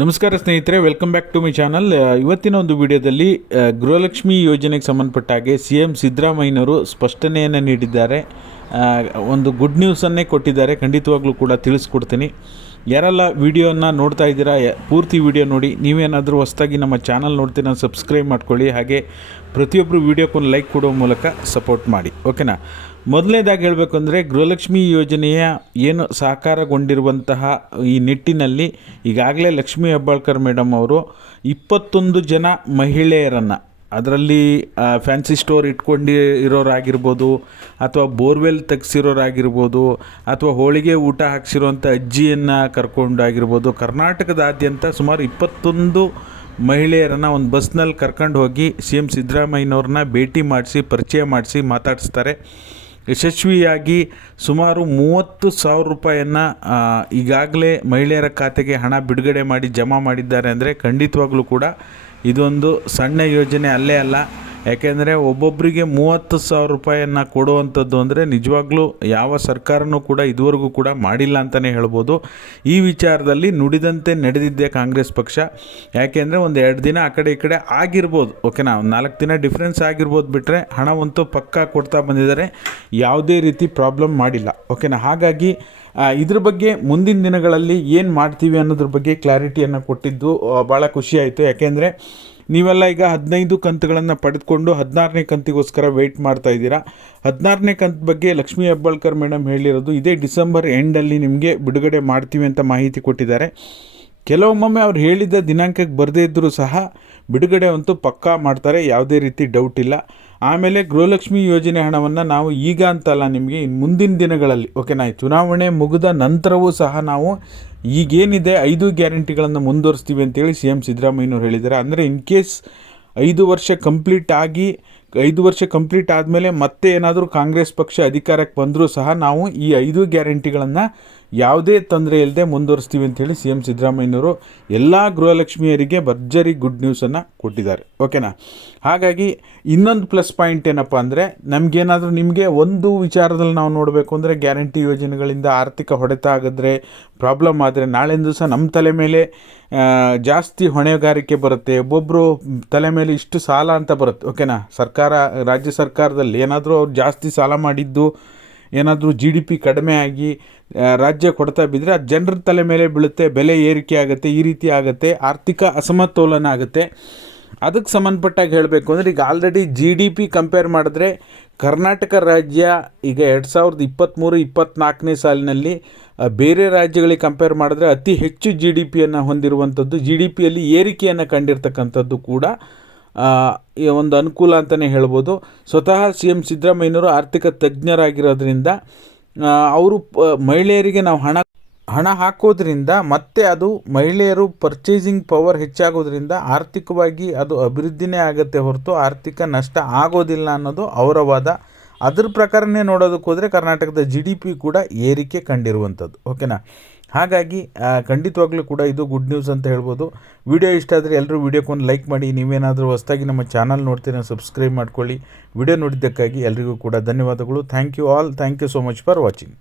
ನಮಸ್ಕಾರ ಸ್ನೇಹಿತರೆ welcome back to my channel ಇವತ್ತಿನ ಒಂದು ವಿಡಿಯೋದಲ್ಲಿ ಗೃಹಲಕ್ಷ್ಮಿ ಯೋಜನೆಗೆ ಸಂಬಂಧಪಟ್ಟ ಹಾಗೆ ಸಿ ಎಂ ಸಿದ್ದರಾಮಯ್ಯನವರು ಸ್ಪಷ್ಟನೆಯನ್ನು ನೀಡಿದ್ದಾರೆ. ಒಂದು ಗುಡ್ ನ್ಯೂಸನ್ನೇ ಕೊಟ್ಟಿದ್ದಾರೆ. ಖಂಡಿತವಾಗ್ಲೂ ಕೂಡ ತಿಳಿಸ್ಕೊಡ್ತೀನಿ. ಯಾರೆಲ್ಲ ವಿಡಿಯೋನ ನೋಡ್ತಾ ಇದ್ದೀರಾ ಪೂರ್ತಿ ವಿಡಿಯೋ ನೋಡಿ. ನೀವೇನಾದರೂ ಹೊಸದಾಗಿ ನಮ್ಮ ಚಾನಲ್ ನಾನು ಸಬ್ಸ್ಕ್ರೈಬ್ ಮಾಡ್ಕೊಳ್ಳಿ. ಹಾಗೆ ಪ್ರತಿಯೊಬ್ಬರು ವಿಡಿಯೋಕ್ಕೊಂದು ಲೈಕ್ ಕೊಡೋ ಮೂಲಕ ಸಪೋರ್ಟ್ ಮಾಡಿ. ಓಕೆನಾ? ಮೊದಲನೇದಾಗಿ ಹೇಳಬೇಕು ಅಂದರೆ ಗೃಹಲಕ್ಷ್ಮಿ ಯೋಜನೆಯ ಏನು ಸಾಕಾರಗೊಂಡಿರುವಂತಹ ಈ ನಿಟ್ಟಿನಲ್ಲಿ ಈಗಾಗಲೇ ಲಕ್ಷ್ಮೀ ಹೆಬ್ಬಾಳ್ಕರ್ ಮೇಡಮ್ ಅವರು ಇಪ್ಪತ್ತೊಂದು ಜನ ಮಹಿಳೆಯರನ್ನು ಅದರಲ್ಲಿ ಫ್ಯಾನ್ಸಿ ಸ್ಟೋರ್ ಇಟ್ಕೊಂಡು ಇರೋರಾಗಿರ್ಬೋದು, ಅಥವಾ ಬೋರ್ವೆಲ್ ತೆಗ್ಸಿರೋರಾಗಿರ್ಬೋದು, ಅಥವಾ ಹೋಳಿಗೆ ಊಟ ಹಾಕ್ಸಿರೋಂಥ ಅಜ್ಜಿಯನ್ನು ಕರ್ಕೊಂಡಾಗಿರ್ಬೋದು, ಕರ್ನಾಟಕದಾದ್ಯಂತ ಸುಮಾರು ಇಪ್ಪತ್ತೊಂದು ಮಹಿಳೆಯರನ್ನು ಒಂದು ಬಸ್ನಲ್ಲಿ ಕರ್ಕೊಂಡು ಹೋಗಿ ಸಿ ಎಂ ಸಿದ್ದರಾಮಯ್ಯನವ್ರನ್ನ ಭೇಟಿ ಮಾಡಿಸಿ, ಪರಿಚಯ ಮಾಡಿಸಿ ಮಾತಾಡಿಸ್ತಾರೆ. ಯಶಸ್ವಿಯಾಗಿ ಸುಮಾರು ಮೂವತ್ತು ಸಾವಿರ ರೂಪಾಯಿಯನ್ನು ಈಗಾಗಲೇ ಮಹಿಳೆಯರ ಖಾತೆಗೆ ಹಣ ಬಿಡುಗಡೆ ಮಾಡಿ ಜಮಾ ಮಾಡಿದ್ದಾರೆ ಅಂದರೆ ಖಂಡಿತವಾಗ್ಲೂ ಕೂಡ ಇದೊಂದು ಸಣ್ಣ ಯೋಜನೆ ಅಲ್ಲೇ ಅಲ್ಲ. ಯಾಕೆಂದರೆ ಒಬ್ಬೊಬ್ಬರಿಗೆ ಮೂವತ್ತು ಸಾವಿರ ರೂಪಾಯಿಯನ್ನು ಕೊಡುವಂಥದ್ದು ಅಂದರೆ ನಿಜವಾಗ್ಲೂ ಯಾವ ಸರ್ಕಾರನೂ ಕೂಡ ಇದುವರೆಗೂ ಕೂಡ ಮಾಡಿಲ್ಲ ಅಂತಲೇ ಹೇಳ್ಬೋದು. ಈ ವಿಚಾರದಲ್ಲಿ ನುಡಿದಂತೆ ನಡೆದಿದ್ದೆ ಕಾಂಗ್ರೆಸ್ ಪಕ್ಷ. ಯಾಕೆಂದರೆ ಒಂದು ಎರಡು ದಿನ ಆ ಕಡೆ ಈ ಕಡೆ ಆಗಿರ್ಬೋದು. ಓಕೆನಾ? ಒಂದು ನಾಲ್ಕು ದಿನ ಡಿಫ್ರೆನ್ಸ್ ಆಗಿರ್ಬೋದು ಬಿಟ್ಟರೆ ಹಣವಂತೂ ಪಕ್ಕಾ ಕೊಡ್ತಾ ಬಂದಿದ್ದಾರೆ. ಯಾವುದೇ ರೀತಿ ಪ್ರಾಬ್ಲಮ್ ಮಾಡಿಲ್ಲ. ಓಕೆನಾ? ಹಾಗಾಗಿ ಇದ್ರ ಬಗ್ಗೆ ಮುಂದಿನ ದಿನಗಳಲ್ಲಿ ಏನು ಮಾಡ್ತೀವಿ ಅನ್ನೋದ್ರ ಬಗ್ಗೆ ಕ್ಲಾರಿಟಿಯನ್ನು ಕೊಟ್ಟಿದ್ದು ಭಾಳ ಖುಷಿಯಾಯಿತು ಯಾಕೆಂದರೆ ನೀವೆಲ್ಲ ಈಗ ಹದಿನೈದು ಕಂತುಗಳನ್ನು ಪಡೆದುಕೊಂಡು ಹದಿನಾರನೇ ಕಂತಿಗೋಸ್ಕರ ವೆಯ್ಟ್ ಮಾಡ್ತಾ ಇದ್ದೀರಾ? ಹದಿನಾರನೇ ಕಂತು ಬಗ್ಗೆ ಲಕ್ಷ್ಮೀ ಹೆಬ್ಬಾಳ್ಕರ್ ಮೇಡಮ್ ಹೇಳಿರೋದು ಇದೇ ಡಿಸೆಂಬರ್ ಎಂಡಲ್ಲಿ ನಿಮಗೆ ಬಿಡುಗಡೆ ಮಾಡ್ತೀವಿ ಅಂತ ಮಾಹಿತಿ ಕೊಟ್ಟಿದ್ದಾರೆ. ಕೆಲವೊಮ್ಮೊಮ್ಮೆ ಅವ್ರು ಹೇಳಿದ ದಿನಾಂಕಕ್ಕೆ ಬರದೇ ಇದ್ದರೂ ಸಹ ಬಿಡುಗಡೆ ಅಂತೂ ಪಕ್ಕಾ ಮಾಡ್ತಾರೆ, ಯಾವುದೇ ರೀತಿ ಡೌಟ್ ಇಲ್ಲ. ಆಮೇಲೆ ಗೃಹಲಕ್ಷ್ಮಿ ಯೋಜನೆ ಹಣವನ್ನು ನಾವು ಈಗ ಅಂತಲ್ಲ ನಿಮಗೆ ಇನ್ನು ಮುಂದಿನ ದಿನಗಳಲ್ಲಿ ಓಕೆನಾ ಚುನಾವಣೆ ಮುಗಿದ ನಂತರವೂ ಸಹ ನಾವು ಈಗೇನಿದೆ ಐದು ಗ್ಯಾರಂಟಿಗಳನ್ನು ಮುಂದುವರಿಸ್ತೀವಿ ಅಂತೇಳಿ ಸಿ ಎಂ ಸಿದ್ದರಾಮಯ್ಯನವ್ರು ಹೇಳಿದ್ದಾರೆ. ಅಂದರೆ ಇನ್ ಕೇಸ್ ಐದು ವರ್ಷ ಕಂಪ್ಲೀಟ್ ಆಗಿ, ಐದು ವರ್ಷ ಕಂಪ್ಲೀಟ್ ಆದಮೇಲೆ ಮತ್ತೆ ಏನಾದರೂ ಕಾಂಗ್ರೆಸ್ ಪಕ್ಷ ಅಧಿಕಾರಕ್ಕೆ ಬಂದರೂ ಸಹ ನಾವು ಈ ಐದು ಗ್ಯಾರಂಟಿಗಳನ್ನು ಯಾವುದೇ ತೊಂದರೆ ಇಲ್ಲದೆ ಮುಂದುವರಿಸ್ತೀವಿ ಅಂತೇಳಿ ಸಿ ಎಂ ಸಿದ್ದರಾಮಯ್ಯನವರು ಎಲ್ಲ ಗೃಹಲಕ್ಷ್ಮಿಯರಿಗೆ ಭರ್ಜರಿ ಗುಡ್ ನ್ಯೂಸನ್ನು ಕೊಟ್ಟಿದ್ದಾರೆ. ಓಕೆನಾ? ಹಾಗಾಗಿ ಇನ್ನೊಂದು ಪ್ಲಸ್ ಪಾಯಿಂಟ್ ಏನಪ್ಪ ಅಂದರೆ ನಮಗೇನಾದರೂ ನಿಮಗೆ ಒಂದು ವಿಚಾರದಲ್ಲಿ ನಾವು ನೋಡಬೇಕು ಅಂದರೆ ಗ್ಯಾರಂಟಿ ಯೋಜನೆಗಳಿಂದ ಆರ್ಥಿಕ ಹೊಡೆತ ಆಗಿದ್ರೆ ಪ್ರಾಬ್ಲಮ್ ಆದರೆ ನಾಳೆ ದಿವಸ ನಮ್ಮ ತಲೆ ಮೇಲೆ ಜಾಸ್ತಿ ಹೊಣೆಗಾರಿಕೆ ಬರುತ್ತೆ ಒಬ್ಬೊಬ್ಬರು ತಲೆ ಮೇಲೆ ಇಷ್ಟು ಸಾಲ ಅಂತ ಬರುತ್ತೆ. ಓಕೆನಾ? ಸರ್ಕಾರ, ರಾಜ್ಯ ಸರ್ಕಾರದಲ್ಲಿ ಏನಾದರೂ ಅವ್ರು ಜಾಸ್ತಿ ಸಾಲ ಮಾಡಿದ್ದು ಏನಾದರೂ ಜಿ ಡಿ ಪಿ ಕಡಿಮೆ ಆಗಿ ರಾಜ್ಯ ಕೊಡ್ತಾ ಬಿದ್ದರೆ ಅದು ಜನರ ತಲೆ ಮೇಲೆ ಬೀಳುತ್ತೆ, ಬೆಲೆ ಏರಿಕೆ ಆಗುತ್ತೆ, ಈ ರೀತಿ ಆಗುತ್ತೆ, ಆರ್ಥಿಕ ಅಸಮತೋಲನ ಆಗುತ್ತೆ. ಅದಕ್ಕೆ ಸಂಬಂಧಪಟ್ಟಾಗ ಹೇಳಬೇಕು ಅಂದರೆ ಈಗ already G D P compare ಮಾಡಿದ್ರೆ ಕರ್ನಾಟಕ ರಾಜ್ಯ ಈಗ ಎರಡು ಸಾವಿರದ ಇಪ್ಪತ್ತ್ಮೂರು ಇಪ್ಪತ್ತ್ನಾಲ್ಕನೇ ಸಾಲಿನಲ್ಲಿ ಬೇರೆ ರಾಜ್ಯಗಳಿಗೆ ಕಂಪೇರ್ ಮಾಡಿದ್ರೆ ಅತಿ ಹೆಚ್ಚು ಜಿ ಡಿ ಪಿಯನ್ನು ಹೊಂದಿರುವಂಥದ್ದು ಜಿ ಡಿ ಪಿಯಲ್ಲಿ ಏರಿಕೆಯನ್ನು ಕಂಡಿರ್ತಕ್ಕಂಥದ್ದು ಕೂಡ ಈ ಒಂದು ಅನುಕೂಲ ಅಂತಲೇ ಹೇಳ್ಬೋದು. ಸ್ವತಃ ಸಿ ಎಂ ಸಿದ್ದರಾಮಯ್ಯನವರು ಆರ್ಥಿಕ ತಜ್ಞರಾಗಿರೋದ್ರಿಂದ ಅವರು ಮಹಿಳೆಯರಿಗೆ ನಾವು ಹಣ ಹಣ ಹಾಕೋದ್ರಿಂದ ಮತ್ತೆ ಅದು ಮಹಿಳೆಯರು ಪರ್ಚೇಸಿಂಗ್ ಪವರ್ ಹೆಚ್ಚಾಗೋದ್ರಿಂದ ಆರ್ಥಿಕವಾಗಿ ಅದು ಅಭಿವೃದ್ಧಿನೇ ಆಗುತ್ತೆ ಹೊರತು ಆರ್ಥಿಕ ನಷ್ಟ ಆಗೋದಿಲ್ಲ ಅನ್ನೋದು ಅವರ ವಾದ. ಅದ್ರ ಪ್ರಕಾರನೇ ನೋಡೋದಕ್ಕೆ ಹೋದರೆ ಕರ್ನಾಟಕದ ಜಿ ಡಿ ಪಿ ಕೂಡ ಏರಿಕೆ ಕಂಡಿರುವಂಥದ್ದು. ಓಕೆನಾ? ಹಾಗಾಗಿ ಖಂಡಿತವಾಗ್ಲೂ ಕೂಡ ಇದು ಗುಡ್ ನ್ಯೂಸ್ ಅಂತ ಹೇಳ್ಬೋದು. ವಿಡಿಯೋ ಇಷ್ಟ ಆದರೆ ಎಲ್ಲರೂ ವಿಡಿಯೋಕ್ಕೊಂದು ಲೈಕ್ ಮಾಡಿ, ನೀವೇನಾದರೂ ಹೊಸದಾಗಿ ನಮ್ಮ ಚಾನಲ್ ನೋಡ್ತೀರ ಸಬ್ಸ್ಕ್ರೈಬ್ ಮಾಡ್ಕೊಳ್ಳಿ. ವಿಡಿಯೋ ನೋಡಿದ್ದಕ್ಕಾಗಿ ಎಲ್ರಿಗೂ ಕೂಡ ಧನ್ಯವಾದಗಳು. Thank you all thank you so much for watching